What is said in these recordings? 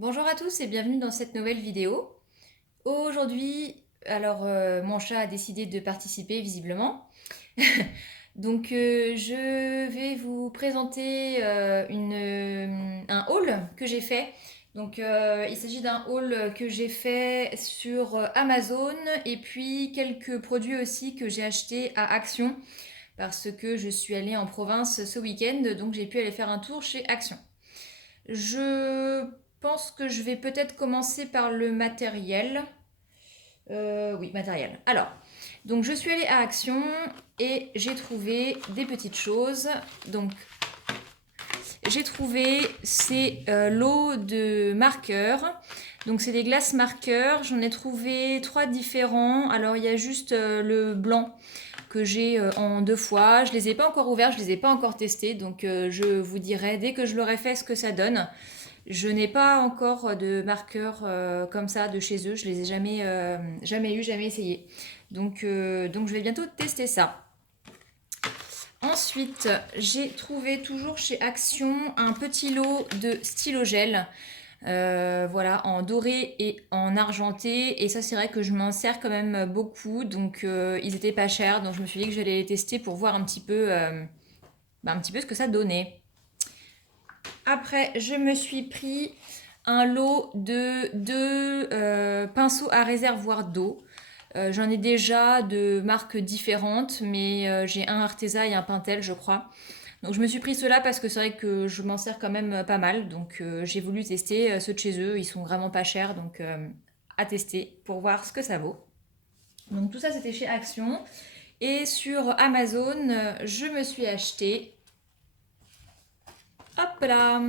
Bonjour à tous et bienvenue dans cette nouvelle vidéo. Aujourd'hui, mon chat a décidé de participer visiblement. Je vais vous présenter un haul que j'ai fait. Il s'agit d'un haul que j'ai fait sur Amazon et puis quelques produits aussi que j'ai achetés à Action parce que je suis allée en province ce week-end, donc j'ai pu aller faire un tour chez Action. Je pense que je vais peut-être commencer par le matériel. Oui, matériel. Donc je suis allée à Action et j'ai trouvé des petites choses. Donc, j'ai trouvé ces lots de marqueurs. Donc, c'est des glaces marqueurs. J'en ai trouvé 3 différents. Alors, il y a juste le blanc que j'ai en 2 fois. Je les ai pas encore ouverts, je les ai pas encore testés. Je vous dirai dès que je l'aurai fait ce que ça donne. Je n'ai pas encore de marqueurs comme ça de chez eux. Je les ai jamais eu, jamais essayé. Donc je vais bientôt tester ça. Ensuite, j'ai trouvé toujours chez Action un petit lot de stylo gel. Voilà, en doré et en argenté. Et ça, c'est vrai que je m'en sers quand même beaucoup. Ils étaient pas chers. Donc, je me suis dit que j'allais les tester pour voir un petit peu ce que ça donnait. Après, je me suis pris un lot de deux pinceaux à réservoir d'eau. J'en ai déjà de marques différentes, mais j'ai un Arteza et un Pentel, je crois. Donc je me suis pris ceux-là parce que c'est vrai que je m'en sers quand même pas mal. J'ai voulu tester ceux de chez eux. Ils sont vraiment pas chers, à tester pour voir ce que ça vaut. Donc tout ça c'était chez Action. Et sur Amazon, je me suis acheté, hop là,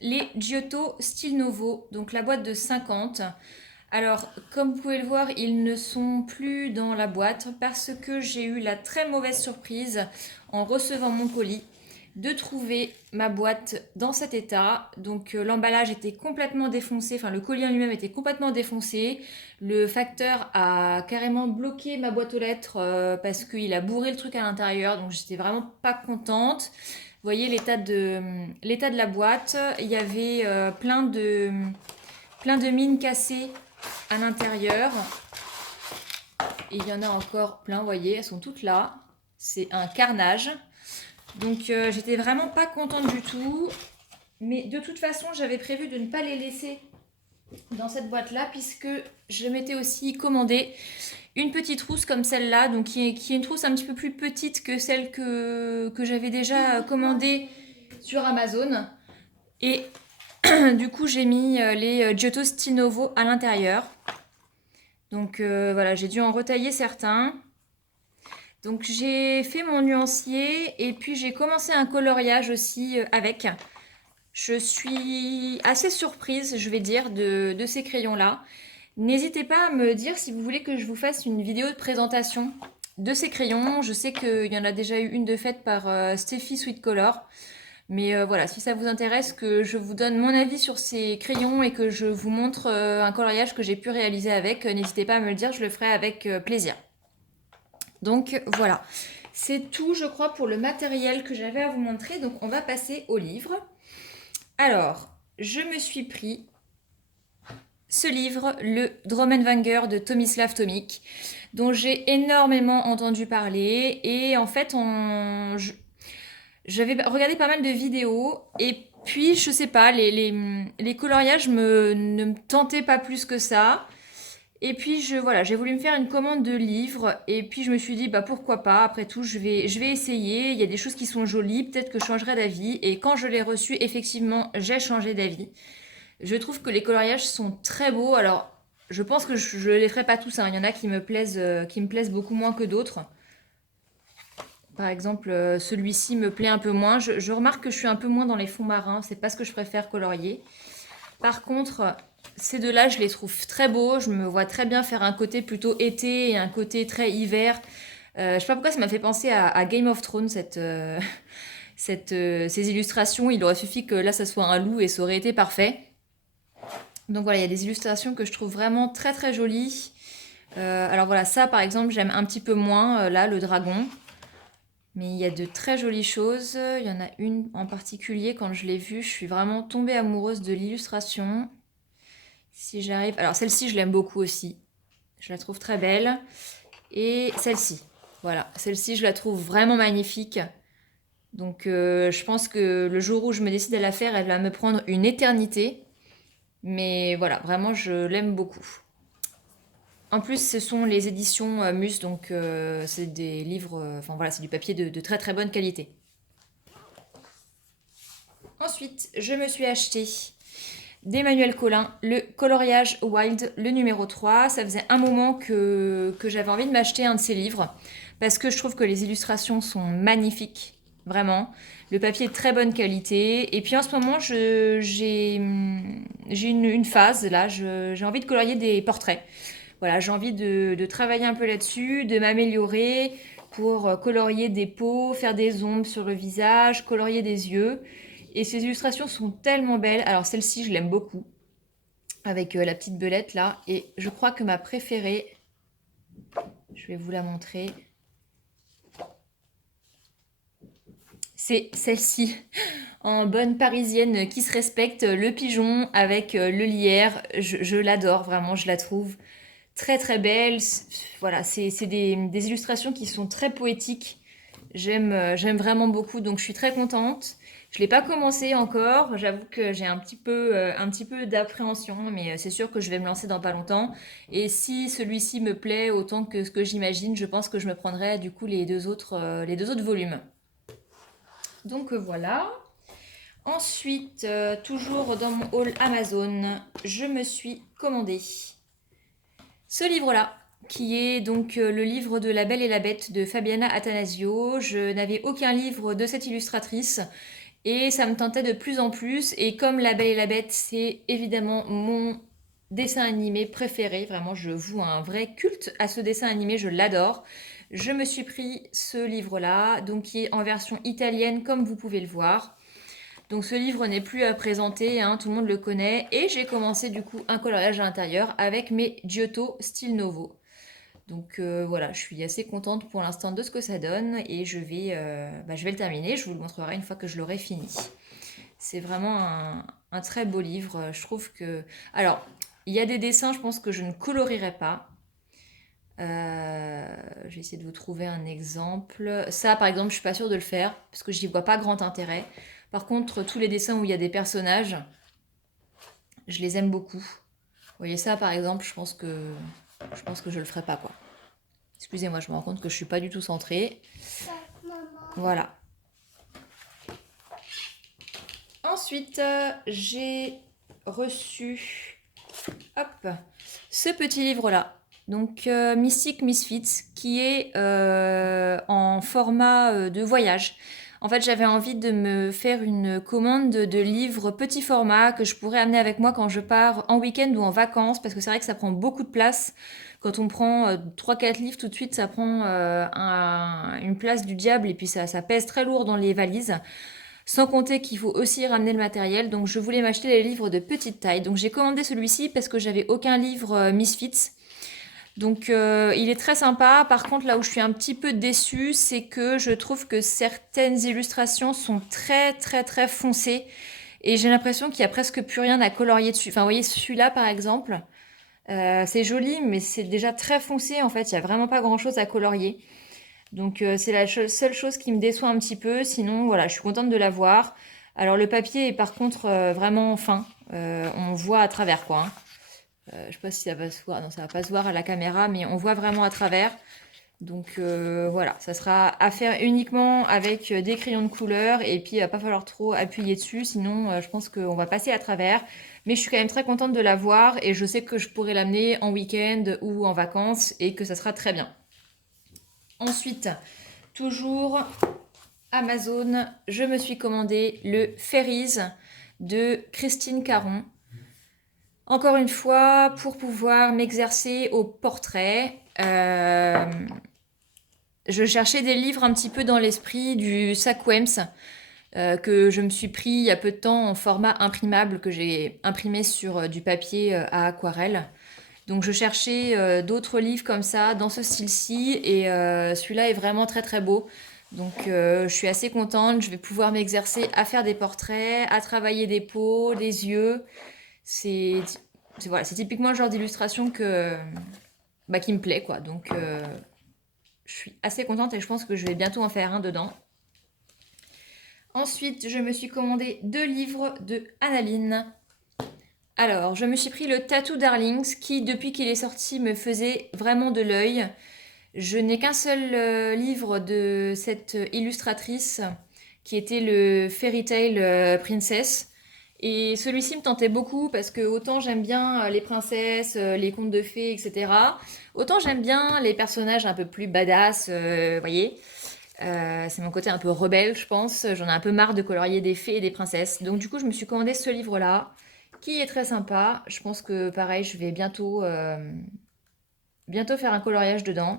les Giotto Style Novo, donc la boîte de 50. Alors, comme vous pouvez le voir, ils ne sont plus dans la boîte parce que j'ai eu la très mauvaise surprise en recevant mon colis de trouver ma boîte dans cet état. L'emballage était complètement défoncé, enfin le colis en lui-même était complètement défoncé. Le facteur a carrément bloqué ma boîte aux lettres parce qu'il a bourré le truc à l'intérieur, donc j'étais vraiment pas contente. Vous voyez l'état de la boîte, il y avait plein de mines cassées à l'intérieur. Et il y en a encore plein, vous voyez, elles sont toutes là. C'est un carnage. J'étais vraiment pas contente du tout. Mais de toute façon, j'avais prévu de ne pas les laisser dans cette boîte-là, puisque je m'étais aussi commandé une petite trousse comme celle-là, qui est une trousse un petit peu plus petite que celle que j'avais déjà commandée sur Amazon. Et du coup, j'ai mis les Giotto Stinovo à l'intérieur. Voilà, j'ai dû en retailler certains. Donc j'ai fait mon nuancier et puis j'ai commencé un coloriage aussi avec. Je suis assez surprise, je vais dire, de ces crayons-là. N'hésitez pas à me dire si vous voulez que je vous fasse une vidéo de présentation de ces crayons. Je sais qu'il y en a déjà eu une de faite par Steffi Sweet Color. Mais voilà, si ça vous intéresse que je vous donne mon avis sur ces crayons et que je vous montre un coloriage que j'ai pu réaliser avec, n'hésitez pas à me le dire, je le ferai avec plaisir. Donc voilà, c'est tout je crois pour le matériel que j'avais à vous montrer. Donc on va passer au livre. Alors, je me suis pris ce livre, le Drommenwanger de Tomislav Tomik, dont j'ai énormément entendu parler. Et en fait, j'avais regardé pas mal de vidéos et puis je sais pas, les coloriages ne me tentaient pas plus que ça. Et puis voilà, j'ai voulu me faire une commande de livres et puis je me suis dit bah pourquoi pas, après tout je vais essayer, il y a des choses qui sont jolies, peut-être que je changerai d'avis et quand je l'ai reçu effectivement j'ai changé d'avis. Je trouve que les coloriages sont très beaux, alors je pense que je les ferai pas tous, hein. Il y en a qui me plaisent beaucoup moins que d'autres. Par exemple, celui-ci me plaît un peu moins. Je remarque que je suis un peu moins dans les fonds marins, c'est pas ce que je préfère colorier. Par contre, ces deux-là, je les trouve très beaux. Je me vois très bien faire un côté plutôt été et un côté très hiver. Je sais pas pourquoi ça m'a fait penser à Game of Thrones, ces illustrations. Il aurait suffi que là, ça soit un loup et ça aurait été parfait. Donc voilà, il y a des illustrations que je trouve vraiment très très jolies. Alors voilà, ça par exemple, j'aime un petit peu moins, là, le dragon. Mais il y a de très jolies choses. Il y en a une en particulier, quand je l'ai vue, je suis vraiment tombée amoureuse de l'illustration. Si j'arrive... Alors celle-ci, je l'aime beaucoup aussi. Je la trouve très belle. Et celle-ci. Voilà, celle-ci, je la trouve vraiment magnifique. Donc je pense que le jour où je me décide à la faire, elle va me prendre une éternité. Mais voilà, vraiment, je l'aime beaucoup. En plus, ce sont les éditions Mus, donc c'est des livres, enfin voilà, c'est du papier de très très bonne qualité. Ensuite, je me suis acheté d'Emmanuel Collin, le Coloriage Wild, le numéro 3. Ça faisait un moment que j'avais envie de m'acheter un de ses livres, parce que je trouve que les illustrations sont magnifiques, vraiment. Le papier est de très bonne qualité. Et puis en ce moment, j'ai une phase, là, j'ai envie de colorier des portraits. Voilà, j'ai envie de travailler un peu là-dessus, de m'améliorer pour colorier des peaux, faire des ombres sur le visage, colorier des yeux. Et ces illustrations sont tellement belles. Alors celle-ci, je l'aime beaucoup, avec la petite belette là. Et je crois que ma préférée, je vais vous la montrer, c'est celle-ci, en bonne parisienne qui se respecte, le pigeon avec le lierre. Je l'adore, vraiment, je la trouve très très belle. Voilà, c'est des illustrations qui sont très poétiques. J'aime vraiment beaucoup, donc je suis très contente. Je ne l'ai pas commencé encore, j'avoue que j'ai un petit peu d'appréhension, mais c'est sûr que je vais me lancer dans pas longtemps. Et si celui-ci me plaît autant que ce que j'imagine, je pense que je me prendrai du coup les deux autres volumes. Donc voilà. Ensuite, toujours dans mon haul Amazon, je me suis commandé ce livre-là, qui est donc le livre de La Belle et la Bête de Fabiana Attanasio. Je n'avais aucun livre de cette illustratrice et ça me tentait de plus en plus. Et comme La Belle et la Bête, c'est évidemment mon dessin animé préféré, vraiment je voue un vrai culte à ce dessin animé, je l'adore. Je me suis pris ce livre-là, donc qui est en version italienne comme vous pouvez le voir. Donc ce livre n'est plus à présenter, hein, tout le monde le connaît. Et j'ai commencé du coup un coloriage à l'intérieur avec mes Giotto Style Novo. Donc voilà, je suis assez contente pour l'instant de ce que ça donne et je vais le terminer. Je vous le montrerai une fois que je l'aurai fini. C'est vraiment un très beau livre. Je trouve que... Alors, il y a des dessins, je pense que je ne colorierai pas. Je vais essayer de vous trouver un exemple. Ça, par exemple, je suis pas sûre de le faire parce que j'y vois pas grand intérêt. Par contre, tous les dessins où il y a des personnages, je les aime beaucoup. Vous voyez ça, par exemple, je pense que je le ferai pas, quoi. Excusez-moi, je me rends compte que je suis pas du tout centrée. Voilà. Ensuite, j'ai reçu, hop, ce petit livre-là. Donc, Mystic Misfits, qui est en format de voyage. En fait, j'avais envie de me faire une commande de livres petit format que je pourrais amener avec moi quand je pars en week-end ou en vacances, parce que c'est vrai que ça prend beaucoup de place. Quand on prend 3-4 livres tout de suite, ça prend une place du diable et puis ça pèse très lourd dans les valises. Sans compter qu'il faut aussi ramener le matériel, donc je voulais m'acheter des livres de petite taille. Donc j'ai commandé celui-ci parce que j'avais aucun livre Misfits. Donc il est très sympa. Par contre, là où je suis un petit peu déçue, c'est que je trouve que certaines illustrations sont très très très foncées. Et j'ai l'impression qu'il n'y a presque plus rien à colorier dessus. Enfin, vous voyez, celui-là par exemple, c'est joli, mais c'est déjà très foncé en fait. Il n'y a vraiment pas grand-chose à colorier. Donc c'est la seule chose qui me déçoit un petit peu. Sinon, voilà, je suis contente de l'avoir. Alors le papier est par contre vraiment fin. On voit à travers quoi, hein. Je sais pas si ça va se voir. Non, ça va pas se voir à la caméra, mais on voit vraiment à travers. Donc voilà, ça sera à faire uniquement avec des crayons de couleur et puis il va pas falloir trop appuyer dessus, sinon je pense qu'on va passer à travers. Mais je suis quand même très contente de l'avoir et je sais que je pourrai l'amener en week-end ou en vacances et que ça sera très bien. Ensuite, toujours Amazon, je me suis commandé le Fairies de Christine Caron. Encore une fois, pour pouvoir m'exercer au portrait, je cherchais des livres un petit peu dans l'esprit du Sackwems que je me suis pris il y a peu de temps en format imprimable que j'ai imprimé sur du papier à aquarelle. Donc je cherchais d'autres livres comme ça, dans ce style-ci, et celui-là est vraiment très très beau. Donc je suis assez contente, je vais pouvoir m'exercer à faire des portraits, à travailler des peaux, des yeux. C'est voilà, c'est typiquement le genre d'illustration qui me plaît, quoi. Donc, je suis assez contente et je pense que je vais bientôt en faire un dedans. Ensuite, je me suis commandé 2 livres de Annaline. Alors, je me suis pris le Tattoo Darlings qui, depuis qu'il est sorti, me faisait vraiment de l'œil. Je n'ai qu'un seul livre de cette illustratrice qui était le Fairy Tail Princess. Et celui-ci me tentait beaucoup parce que autant j'aime bien les princesses, les contes de fées, etc. Autant j'aime bien les personnages un peu plus badass, voyez. C'est mon côté un peu rebelle, je pense. J'en ai un peu marre de colorier des fées et des princesses. Donc du coup, je me suis commandé ce livre-là, qui est très sympa. Je pense que pareil, je vais bientôt faire un coloriage dedans.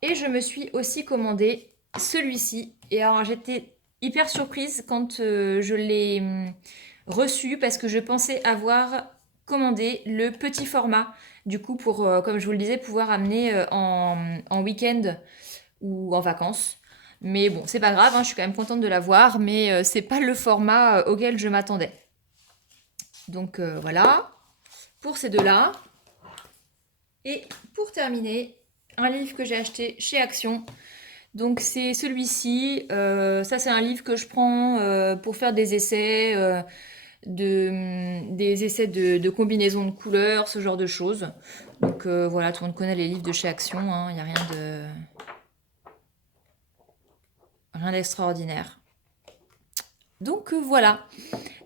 Et je me suis aussi commandé celui-ci. Et alors j'étais hyper surprise quand je l'ai reçu parce que je pensais avoir commandé le petit format. Du coup, pour, comme je vous le disais, pouvoir amener en week-end ou en vacances. Mais bon, c'est pas grave, hein, je suis quand même contente de l'avoir, mais c'est pas le format auquel je m'attendais. Donc voilà, pour ces deux-là. Et pour terminer, un livre que j'ai acheté chez Action. Donc c'est celui-ci. Ça c'est un livre que je prends pour faire des essais, des essais de combinaison de couleurs, ce genre de choses. Donc voilà, tout le monde connaît les livres de chez Action. Il n'y a rien d'extraordinaire. Donc voilà.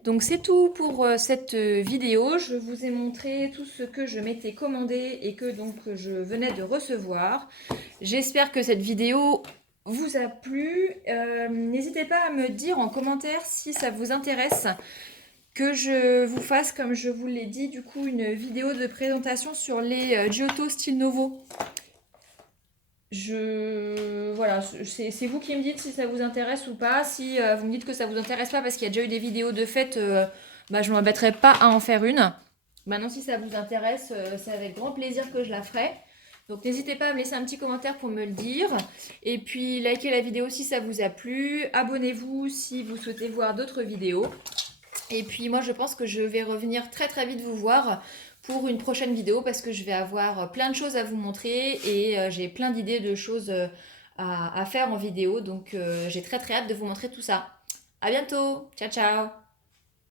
Donc c'est tout pour cette vidéo. Je vous ai montré tout ce que je m'étais commandé et que donc je venais de recevoir. J'espère que cette vidéo vous a plu. N'hésitez pas à me dire en commentaire si ça vous intéresse que je vous fasse, comme je vous l'ai dit, du coup une vidéo de présentation sur les Giotto Style Novo. Voilà, c'est vous qui me dites si ça vous intéresse ou pas. Si vous me dites que ça vous intéresse pas parce qu'il y a déjà eu des vidéos de fait, je ne m'embêterai pas à en faire une. Maintenant, si ça vous intéresse, c'est avec grand plaisir que je la ferai. Donc n'hésitez pas à me laisser un petit commentaire pour me le dire. Et puis likez la vidéo si ça vous a plu. Abonnez-vous si vous souhaitez voir d'autres vidéos. Et puis moi je pense que je vais revenir très très vite vous voir pour une prochaine vidéo parce que je vais avoir plein de choses à vous montrer et j'ai plein d'idées de choses à faire en vidéo. Donc j'ai très très hâte de vous montrer tout ça. À bientôt. Ciao ciao.